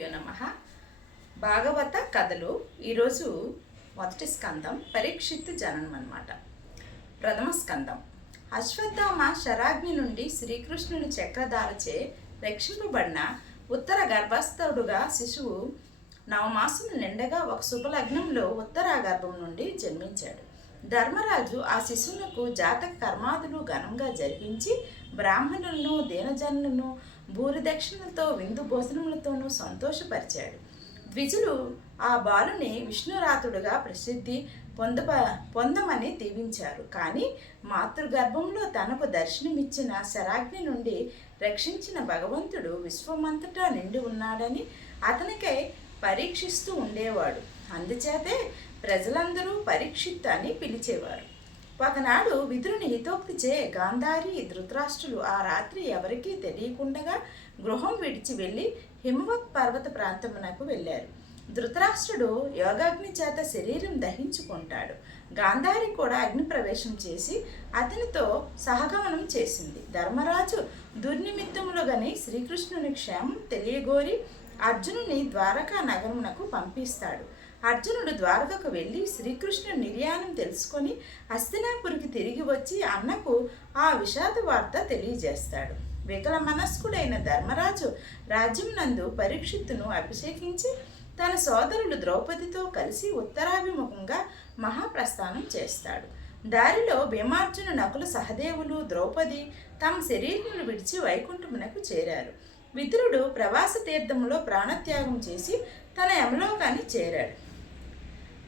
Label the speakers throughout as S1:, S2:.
S1: గురుభ్యో నమ. భాగవత కథలు ఈరోజు మొదటి స్కందం పరీక్షిత్ జననం అనమాట ప్రథమ స్కందం. అశ్వత్థామ శరాగ్ని నుండి శ్రీకృష్ణుని చక్రధారచే రక్షింపబడిన ఉత్తర గర్భస్థుడుగా శిశువు నవమాసం నిండగా ఒక శుభలగ్నంలో ఉత్తరాగర్భం నుండి జన్మించాడు. ధర్మరాజు ఆ శిశువులకు జాతక కర్మాదులు ఘనంగా జరిపించి బ్రాహ్మణులను దీనజనులను భూరిదక్షిణలతో విందు భోజనములతోనూ సంతోషపరిచాడు. ద్విజులు ఆ బాలుని విష్ణురాతుడుగా ప్రసిద్ధి పొందప పొందమని దీవించారు. కానీ మాతృగర్భంలో తనకు దర్శనమిచ్చిన శరాగ్ని నుండి రక్షించిన భగవంతుడు విశ్వమంతటా నిండి ఉన్నాడని అతనికై పరీక్షిస్తూ ఉండేవాడు. అందుచేతే ప్రజలందరూ పరీక్షిత్ అని పిలిచేవారు. ఒకనాడు విదురుని హితోక్తిచే గాంధారి ధృతరాష్ట్రులు ఆ రాత్రి ఎవరికీ తెలియకుండగా గృహం విడిచి వెళ్ళి హిమవత్ పర్వత ప్రాంతమునకు వెళ్ళారు. ధృతరాష్ట్రుడు యోగాగ్ని చేత శరీరం దహించుకుంటాడు. గాంధారి కూడా అగ్నిప్రవేశం చేసి అతనితో సహగమనం చేసింది. ధర్మరాజు దుర్నిమిత్తములుగాని శ్రీకృష్ణుని క్షేమం తెలియగోరి అర్జునుని ద్వారకా నగరమునకు పంపిస్తాడు. అర్జునుడు ద్వారకకు వెళ్ళి శ్రీకృష్ణు నిర్యాణం తెలుసుకొని హస్తినాపురికి తిరిగి వచ్చి అన్నకు ఆ విషాద వార్త తెలియజేస్తాడు. వికల మనస్కుడైన ధర్మరాజు రాజ్యం నందు పరీక్షిత్తును అభిషేకించి తన సోదరుడు ద్రౌపదితో కలిసి ఉత్తరాభిముఖంగా మహాప్రస్థానం చేస్తాడు. దారిలో భీమార్జున నకులు సహదేవులు ద్రౌపది తమ శరీరమును విడిచి వైకుంఠమునకు చేరారు. విదురుడు ప్రవాస తీర్థములో ప్రాణత్యాగం చేసి తన యమలోకాన్ని చేరాడు.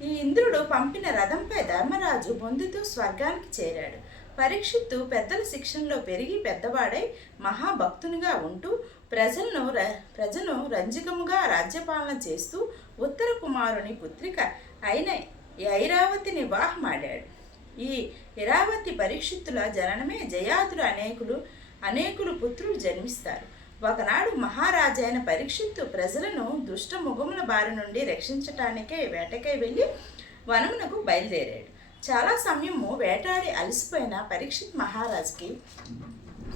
S1: ఈ ఇంద్రుడు పంపిన రథంపై ధర్మరాజు బొందుతూ స్వర్గానికి చేరాడు. పరీక్షిత్తు పెద్దల శిక్షణలో పెరిగి పెద్దవాడై మహాభక్తునిగా ఉంటూ ప్రజలను ర ప్రజను రంజకముగా రాజ్యపాలన చేస్తూ ఉత్తర కుమారుని పుత్రిక అయిన ఐరావతిని వివాహమాడాడు ఈ ఇరావతి పరీక్షిత్తుల జననమే జయాతుడు అనేకులు అనేకులు పుత్రులు జన్మిస్తారు. ఒకనాడు మహారాజైన పరీక్షిత్తు ప్రజలను దుష్ట ముఖముల బారి నుండి రక్షించటానికే వేటకై వెళ్ళి వనమునకు బయలుదేరాడు. చాలా సమయము వేటాడి అలసిపోయిన పరీక్షిత్ మహారాజ్కి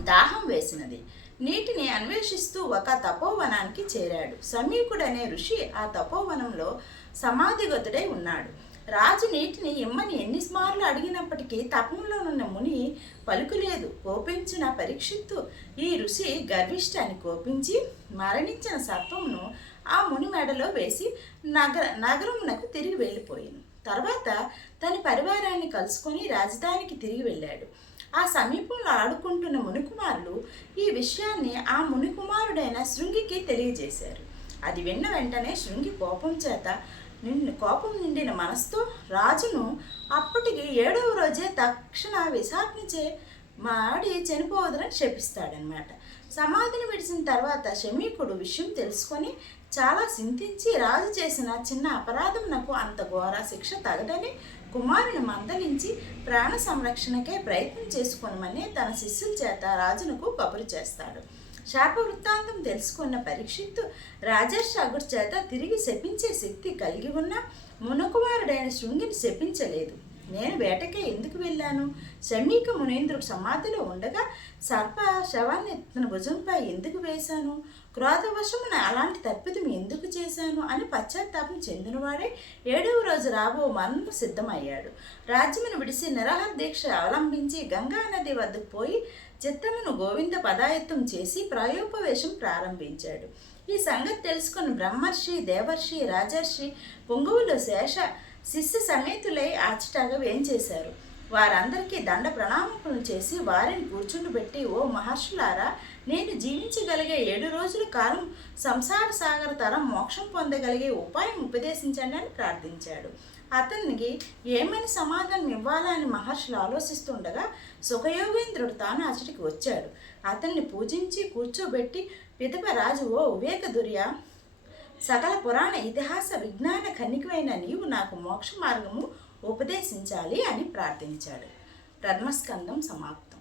S1: దాహం వేసినది. నీటిని అన్వేషిస్తూ ఒక తపోవనానికి చేరాడు. సమీకుడనే ఋషి ఆ తపోవనంలో సమాధిగతుడై ఉన్నాడు. రాజు నీటిని ఇమ్మని ఎన్నిసార్లు అడిగినప్పటికీ తపంలోనున్న ముని పలుకులేదు. కోపించిన పరీక్షిత్తు ఈ ఋషి గర్విష్టాన్ని కోపించి మరణించిన సర్పమును ఆ ముని మెడలో వేసి నగర నగరమునకు తిరిగి వెళ్ళిపోయాను. తర్వాత తన పరివారాన్ని కలుసుకొని రాజధానికి తిరిగి వెళ్ళాడు. ఆ సమీపంలో ఆడుకుంటున్న మునికుమారులు ఈ విషయాన్ని ఆ మునికుమారుడైన శృంగికి తెలియజేశారు. అది విన్న వెంటనే శృంగి కోపం చేత నిన్ను కోపం నిండిన మనస్తో రాజును అప్పటికి ఏడవ రోజే తక్షణ విశాఖనిచే మాడి చనిపోవద్దని శపిస్తాడనమాట సమాధిని విడిచిన తర్వాత శమీకుడు విషయం తెలుసుకొని చాలా చింతించి రాజు చేసిన చిన్న అపరాధం నాకు అంత ఘోర శిక్ష తగదని కుమారుని మందలించి ప్రాణ సంరక్షణకే ప్రయత్నం చేసుకోనమని తన శిష్యుల చేత రాజునకు కబురు చేస్తాడు. శాప వృత్తాంతం తెలుసుకున్న పరీక్షిత్తు రాజర్షి అగుడు చేత తిరిగి శపించే శక్తి కలిగి ఉన్న మునకుమారుడైన శృంగిని శపించలేదు. నేను వేటకే ఎందుకు వెళ్ళాను? శమీక మునేంద్రుడు సమాధిలో ఉండగా సర్ప శవాన్ని తన భుజంపై ఎందుకు వేశాను? క్రోధవశమున అలాంటి తప్పిదం ఎందుకు చేశాను? అని పశ్చాత్తాపం చెందినవాడే ఏడవ రోజు రాబో మరణం సిద్ధమయ్యాడు. రాజ్యమును విడిసి నిరాహార దీక్ష అవలంబించి గంగా నది వద్దకు పోయి చిత్తమును గోవింద పదాయత్తం చేసి ప్రాయోపవేశం ప్రారంభించాడు. ఈ సంగతి తెలుసుకుని బ్రహ్మర్షి దేవర్షి రాజర్షి పొంగువులో శేష శిష్య సమేతులై ఆచిటాగా వేంచేశారు వారందరికీ దండ ప్రణామకులు చేసి వారిని కూర్చుండబెట్టి ఓ మహర్షులారా నేను జీవించగలిగే ఏడు రోజుల కాలం సంసార సాగర తరం మోక్షం పొందగలిగే ఉపాయం ఉపదేశించండి అని ప్రార్థించాడు. అతనికి ఏమని సమాధానం ఇవ్వాలని మహర్షులు ఆలోచిస్తుండగా సుఖయోగేంద్రుడు తాను అతడికి వచ్చాడు. అతన్ని పూజించి కూర్చోబెట్టి పిదప రాజు ఓ వివేక దుర్య సకల పురాణ ఇతిహాస విజ్ఞాన కన్నికమైన నీవు నాకు మోక్ష మార్గము ఉపదేశించాలి అని ప్రార్థించాడు. ప్రథమస్కందం సమాప్తం.